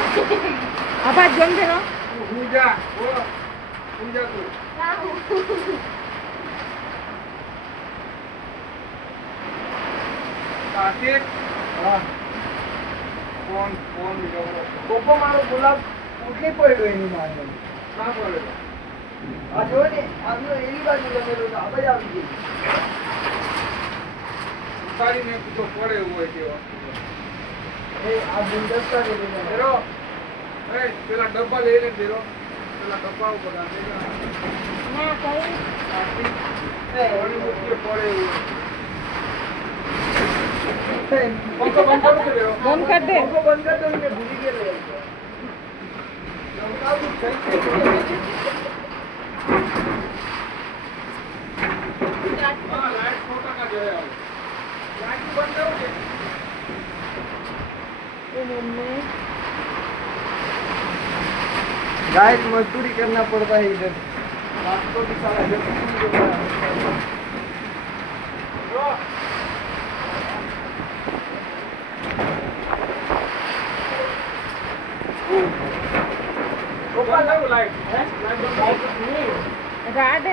આભાર જોમ છે નો પૂજા ઓ પૂજા તું કાર્તિક હા ફોન ફોન લીધો કોકો મારો ગુલાબ ઉઠી પડ્યો એની મારે ના પડે આ જો ને આનો એની બાજુ લગેલું આ બાજુ આવી ગઈ ઉતારીને તો પડે એવું હોય તે એ આ ગુલદસ્તા દે દે તેરો એ પેલા ડબ્બા લઈ લે તેરો પેલા ડબ્બા ઉપર આ દે ના કઈ કાર્તિક એ ઓલી મૂકીએ પડે એવું પંખો બંધ કરો તો દેરો બંધ કર દે પંખો બંધ કર દો ને ભૂલી ગયેલો લવકાવું થઈ હા લાઈટ 100% જોઈએ આવે લાઈટ બંધ કરો કે गाइस मजदूरी करना पड़ता है इधर रात को भी साला इधर બ્રો ऊपर બંધ લાઈટ है લાઈટ બંધ રાડ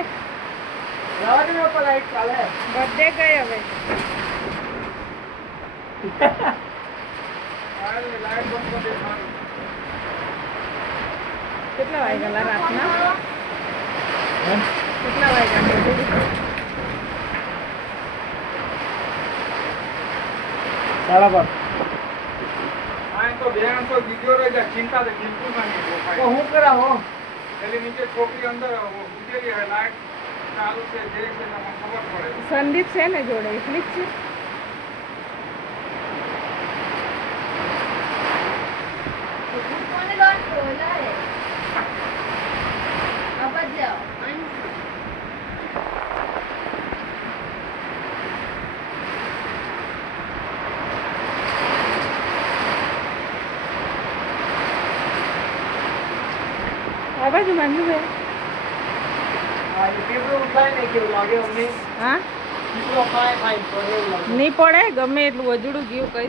रात में ऊपर लाइट चाले है બર્થડે ગઈ હવે અરે લાઈટ બંધ કરી દે મારું કેટલા વાગ્યા રાતના કેટલા વાગ્યા साला पर આ તો બેન તો બીજો રહી જાય ચિંતા તો બિલકુલ ના નહીં तो हूं करा हो એટલે નીચે છોકરી અંદર ઉતરેલી હોય લાઈટ ચાલુ છે જે છે તમને ખબર પડે સંદીપ છે ને જોડે એટલી જ છે આ બાજુ માંગુ છે आज पेपर उठाए नहीं के लागे हमने હા पेपर उठाए फाइन पर लागे નહીં પડે ગમે એટલું વજડું ગયું કઈ